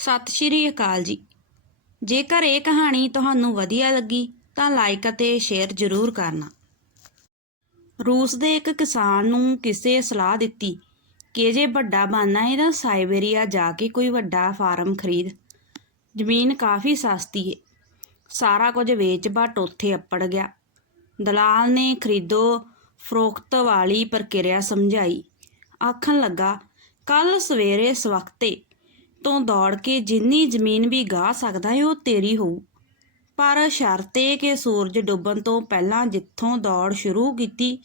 ਸਤਿ ਸ਼੍ਰੀ ਅਕਾਲ ਜੀ। ਜੇਕਰ ਇਹ ਕਹਾਣੀ ਤੁਹਾਨੂੰ ਵਧੀਆ ਲੱਗੀ, ਤਾਂ ਲਾਈਕ ਅਤੇ ਸ਼ੇਅਰ ਜ਼ਰੂਰ ਕਰਨਾ। ਰੂਸ ਦੇ ਇੱਕ ਕਿਸਾਨ ਨੂੰ ਕਿਸੇ ਸਲਾਹ ਦਿੱਤੀ ਕਿ ਜੇ ਵੱਡਾ ਬਣਨਾ ਹੈ, ਤਾਂ ਸਾਈਬੇਰੀਆ ਜਾ ਕੇ ਕੋਈ ਵੱਡਾ ਫਾਰਮ ਖਰੀਦ। ਜ਼ਮੀਨ ਕਾਫੀ ਸਸਤੀ ਏ ਸਾਰਾ ਕੁਝ ਵੇਚ-ਬਟ ਉੱਥੇ ਅੱਪੜ ਗਿਆ। ਦਲਾਲ ਨੇ ਖਰੀਦੋ ਫਰੋਖਤ ਵਾਲੀ ਪ੍ਰਕਿਰਿਆ ਸਮਝਾਈ। ਆਖਣ ਲੱਗਾ ਕੱਲ ਸਵੇਰੇ ਸਵਖਤੇ ਤੋਂ ਦੌੜ ਕੇ ਜਿੰਨੀ ਜ਼ਮੀਨ ਵੀ ਗਾਹ ਸਕਦਾ ਹੈ ਉਹ ਤੇਰੀ ਹੋਊ। ਪਰ ਸ਼ਰਤ ਇਹ ਕਿ ਸੂਰਜ ਡੁੱਬਣ ਤੋਂ ਪਹਿਲਾਂ ਜਿੱਥੋਂ ਦੌੜ ਸ਼ੁਰੂ ਕੀਤੀ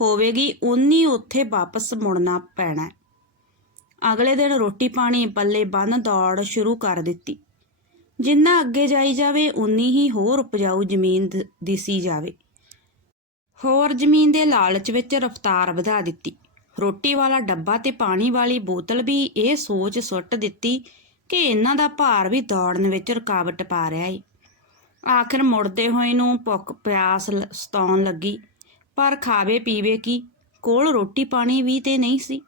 ਹੋਵੇਗੀ ਉਨੀ ਉੱਥੇ ਵਾਪਸ ਮੁੜਨਾ ਪੈਣਾ ਅਗਲੇ ਦਿਨ ਰੋਟੀ ਪਾਣੀ ਪੱਲੇ ਬੰਨ ਦੌੜ ਸ਼ੁਰੂ ਕਰ ਦਿੱਤੀ। ਜਿੰਨਾ ਅੱਗੇ ਜਾਈ ਜਾਵੇ ਉਨੀ ਹੀ ਹੋਰ ਉਪਜਾਊ ਜ਼ਮੀਨ ਦ- ਦਿਸੀ ਜਾਵੇ। ਹੋਰ ਜ਼ਮੀਨ ਦੇ ਲਾਲਚ ਵਿੱਚ ਰਫ਼ਤਾਰ ਵਧਾ ਦਿੱਤੀ। ਰੋਟੀ ਵਾਲਾ ਡੱਬਾ ਤੇ ਪਾਣੀ ਵਾਲੀ ਬੋਤਲ ਵੀ ਇਹ ਸੋਚ ਸੁੱਟ ਦਿੱਤੀ ਕਿ ਇਹਨਾਂ ਦਾ ਭਾਰ ਵੀ ਦੌੜਨ ਵਿੱਚ ਰੁਕਾਵਟ ਪਾ ਰਿਹਾ ਏ। ਆਖਿਰ ਮੁੜਦੇ ਹੋਏ ਨੂੰ ਭੁੱਖ ਪਿਆਸ ਸਤਾਉਣ ਲੱਗੀ, ਪਰ ਖਾਵੇ ਪੀਵੇ ਕੀ, ਕੋਲ ਰੋਟੀ ਪਾਣੀ ਵੀ ਤੇ ਨਹੀਂ ਸੀ।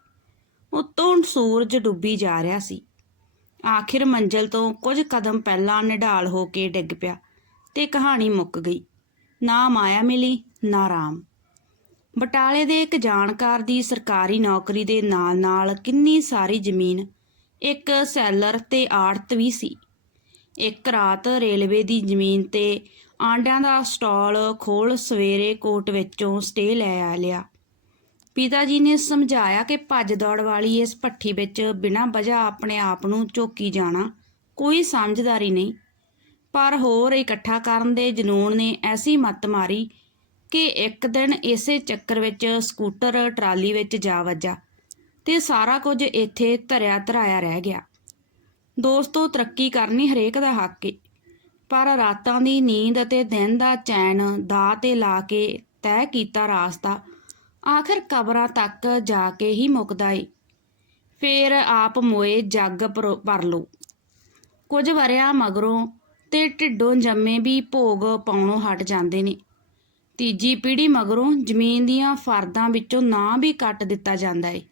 ਉੱਤੋਂ ਸੂਰਜ ਡੁੱਬੀ ਜਾ ਰਿਹਾ ਸੀ। ਆਖਿਰ ਮੰਜ਼ਲ ਤੋਂ ਕੁਝ ਕਦਮ ਪਹਿਲਾਂ ਨਿਢਾਲ ਹੋ ਕੇ ਡਿੱਗ ਪਿਆ ਤੇ ਕਹਾਣੀ ਮੁੱਕ ਗਈ, ਨਾ ਮਾਇਆ ਮਿਲੀ, ਨਾ ਰਾਮ। ਬਟਾਲੇ ਦੇ ਇੱਕ ਜਾਣਕਾਰ ਦੀ ਸਰਕਾਰੀ ਨੌਕਰੀ ਦੇ ਨਾਲ-ਨਾਲ ਕਿੰਨੀ ਸਾਰੀ ਜ਼ਮੀਨ, ਇੱਕ ਸੈਲਰ ਤੇ ਆੜਤ ਵੀ ਸੀ। ਇੱਕ ਰਾਤ ਰੇਲਵੇ ਦੀ ਜ਼ਮੀਨ ਤੇ ਆਂਡਿਆਂ ਦਾ ਸਟਾਲ ਖੋਲ ਸਵੇਰੇ ਕੋਟ ਵਿੱਚੋਂ ਸਟੇ ਲੈ ਆ ਲਿਆ। ਪਿਤਾ ਜੀ ਨੇ ਸਮਝਾਇਆ ਕਿ ਭੱਜ ਦੌੜ ਵਾਲੀ ਇਸ ਭੱਠੀ ਵਿੱਚ ਬਿਨਾਂ ਵਜ੍ਹਾ ਆਪਣੇ ਆਪ ਨੂੰ ਝੋਕੀ ਜਾਣਾ ਕੋਈ ਸਮਝਦਾਰੀ ਨਹੀਂ। ਪਰ ਹੋਰ ਇਕੱਠਾ ਕਰਨ ਦੇ ਜਨੂਨ ਨੇ ਐਸੀ ਮੱਤ ਮਾਰੀ ਕਿ ਇੱਕ ਦਿਨ ਇਸੇ ਚੱਕਰ ਵਿੱਚ ਸਕੂਟਰ ਟਰਾਲੀ ਵਿੱਚ ਜਾ ਵੱਜਾ ਤੇ ਸਾਰਾ ਕੁਝ ਇੱਥੇ ਧਰਿਆ ਧਰਾਇਆ ਰਹਿ ਗਿਆ। ਦੋਸਤੋ, ਤਰੱਕੀ ਕਰਨੀ ਹਰੇਕ ਦਾ ਹੱਕ ਏ, ਪਰ ਰਾਤਾਂ ਦੀ ਨੀਂਦ ਅਤੇ ਦਿਨ ਦਾ ਚੈਨ ਦਾ ਤੇ ਲਾ ਕੇ ਤੈਅ ਕੀਤਾ ਰਾਸਤਾ ਆਖਿਰ ਕਬਰਾਂ ਤੱਕ ਜਾ ਕੇ ਹੀ ਮੁੱਕਦਾ ਏ। ਫੇਰ ਆਪ ਮੋਏ ਜੱਗ ਪਰ ਭਰ ਕੁਝ ਵਰਿਆਂ ਮਗਰੋਂ ਤੇ ਢਿੱਡੋਂ ਜੰਮੇ ਵੀ ਭੋਗ ਪਾਉਣੋਂ ਹਟ ਜਾਂਦੇ ਨੇ। ਤੀਜੀ ਪੀੜ੍ਹੀ ਮਗਰੋਂ ਜ਼ਮੀਨ ਦੀਆਂ ਫਰਦਾਂ ਵਿੱਚੋਂ ਨਾਂ ਵੀ ਕੱਟ ਦਿੱਤਾ ਜਾਂਦਾ ਏ।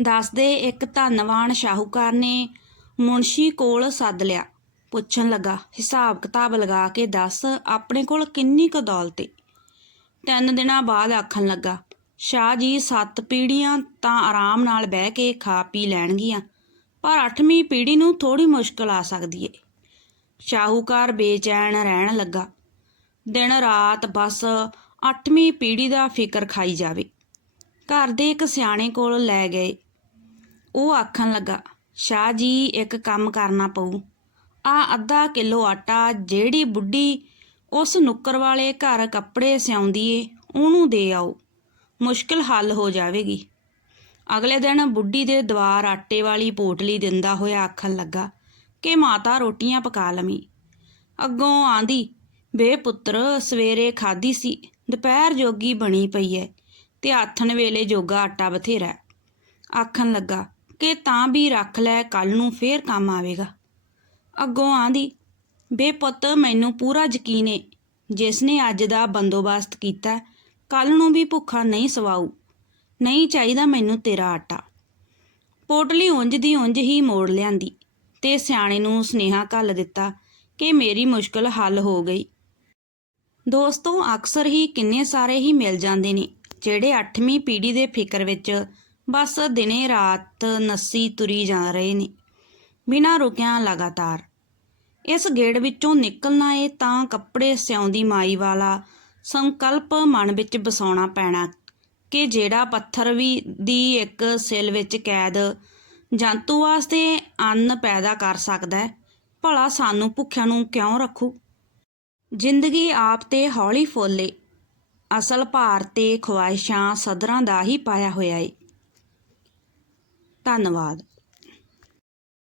ਦੱਸਦੇ ਇੱਕ ਧੰਨਵਾਨ ਸ਼ਾਹੂਕਾਰ ਨੇ ਮੁਨਸ਼ੀ ਕੋਲ ਸੱਦ ਲਿਆ। ਪੁੱਛਣ ਲੱਗਾ, ਹਿਸਾਬ ਕਿਤਾਬ ਲਗਾ ਕੇ ਦੱਸ ਆਪਣੇ ਕੋਲ ਕਿੰਨੀ ਕੁ ਦੌਲਤ ਏ? ਤਿੰਨ ਦਿਨਾਂ ਬਾਅਦ ਆਖਣ ਲੱਗਾ, ਸ਼ਾਹ ਜੀ, ਸੱਤ ਪੀੜ੍ਹੀਆਂ ਤਾਂ ਆਰਾਮ ਨਾਲ ਬਹਿ ਕੇ ਖਾ ਪੀ ਲੈਣਗੀਆਂ, ਪਰ ਅੱਠਵੀਂ ਪੀੜ੍ਹੀ ਨੂੰ ਥੋੜੀ ਮੁਸ਼ਕਲ ਆ ਸਕਦੀ ਏ। ਸ਼ਾਹੂਕਾਰ ਬੇਚੈਨ ਰਹਿਣ ਲੱਗਾ। ਦਿਨ ਰਾਤ ਬਸ ਅੱਠਵੀਂ ਪੀੜ੍ਹੀ ਦਾ ਫਿਕਰ ਖਾਈ ਜਾਵੇ। ਘਰ ਦੇ ਇੱਕ ਸਿਆਣੇ ਕੋਲ ਲੈ ਗਏ। ਉਹ ਆਖਣ ਲੱਗਾ, ਸ਼ਾਹ ਜੀ, ਇੱਕ ਕੰਮ ਕਰਨਾ ਪਊ। ਆ ਅੱਧਾ ਕਿਲੋ ਆਟਾ ਜਿਹੜੀ ਬੁੱਢੀ ਉਸ ਨੁੱਕਰ ਵਾਲੇ ਘਰ ਕੱਪੜੇ ਸਿਆਉਂਦੀ ਏ, ਉਹਨੂੰ ਦੇ ਆਓ। ਮੁਸ਼ਕਿਲ ਹੱਲ ਹੋ ਜਾਵੇਗੀ। ਅਗਲੇ ਦਿਨ ਬੁੱਢੀ ਦੇ ਦਵਾਰ ਆਟੇ ਵਾਲੀ ਪੋਟਲੀ ਦਿੰਦਾ ਹੋਇਆ ਆਖਣ ਲੱਗਾ, ਕਿ ਮਾਤਾ ਰੋਟੀਆਂ ਪਕਾ ਲਵੀਂ। ਅੱਗੋਂ ਆਂਦੀ ਵੇ ਪੁੱਤਰ, ਸਵੇਰੇ ਖਾਦੀ ਸੀ, ਦੁਪਹਿਰ ਜੋਗੀ ਬਣੀ ਪਈ ਐ, ਤੇ ਆਥਣ ਵੇਲੇ ਜੋਗਾ ਆਟਾ ਬਥੇਰਾ ਆਖਣ ਲੱਗਾ, ਕਿ ਤਾਂ ਵੀ ਰੱਖ ਲੈ ਕੱਲ ਨੂੰ ਫੇਰ ਕੰਮ ਆਵੇਗਾ। ਅੱਗੋਂ ਆਂਦੀ, ਬੇ ਪੁੱਤ, ਮੈਨੂੰ ਪੂਰਾ ਯਕੀਨ ਏ, ਜਿਸ ਨੇ ਅੱਜ ਦਾ ਬੰਦੋਬਸਤ ਕੀਤਾ ਕੱਲ ਨੂੰ ਵੀ ਭੁੱਖਾ ਨਹੀਂ ਸਵਾਊ। ਨਹੀਂ ਚਾਹੀਦਾ ਮੈਨੂੰ ਤੇਰਾ ਆਟਾ। ਪੋਟਲੀ ਉਂਝ ਦੀ ਉਂਝ ਹੀ ਮੋੜ ਲਿਆਂਦੀ ਤੇ ਸਿਆਣੇ ਨੂੰ ਸੁਨੇਹਾ ਘੱਲ ਦਿੱਤਾ ਕਿ ਮੇਰੀ ਮੁਸ਼ਕਲ ਹੱਲ ਹੋ ਗਈ। ਦੋਸਤੋ, ਅਕਸਰ ਹੀ ਕਿੰਨੇ ਸਾਰੇ ਹੀ ਮਿਲ ਜਾਂਦੇ ਨੇ, ਜਿਹੜੇ 8ਵੀਂ ਪੀੜ੍ਹੀ ਦੇ ਫਿਕਰ ਵਿੱਚ ਬਸ ਦਿਨੇ ਰਾਤ ਨੱਸੀ ਤੁਰੀ ਜਾ ਰਹੇ ਨੇ, ਬਿਨਾਂ ਰੁਕਿਆ ਲਗਾਤਾਰ। ਇਸ ਗੇੜ ਵਿੱਚੋਂ ਨਿਕਲਣਾ ਏ ਤਾਂ ਕੱਪੜੇ ਸਿਉਂਦੀ ਮਾਈ ਵਾਲਾ ਸੰਕਲਪ ਮਨ ਵਿੱਚ ਬਸਾਉਣਾ ਪੈਣਾ ਕਿ ਜਿਹੜਾ ਪੱਥਰ ਵੀ ਦੀ ਇੱਕ ਸਿਲ ਵਿੱਚ ਕੈਦ ਜੰਤੂ ਵਾਸਤੇ ਅੰਨ ਪੈਦਾ ਕਰ ਸਕਦਾ ਹੈ, ਭਲਾ ਸਾਨੂੰ ਭੁੱਖਿਆਂ ਨੂੰ ਕਿਉਂ ਰੱਖੂ? ਜ਼ਿੰਦਗੀ ਆਪ ਤੇ ਹੌਲੀ ਫੋਲੇ। ਅਸਲ ਭਾਰ ਤੇ ਖਵਾਇਸ਼ਾਂ ਸਦਰਾਂ ਦਾ ਹੀ ਪਾਇਆ ਹੋਇਆ ਏ। ਧੰਨਵਾਦ।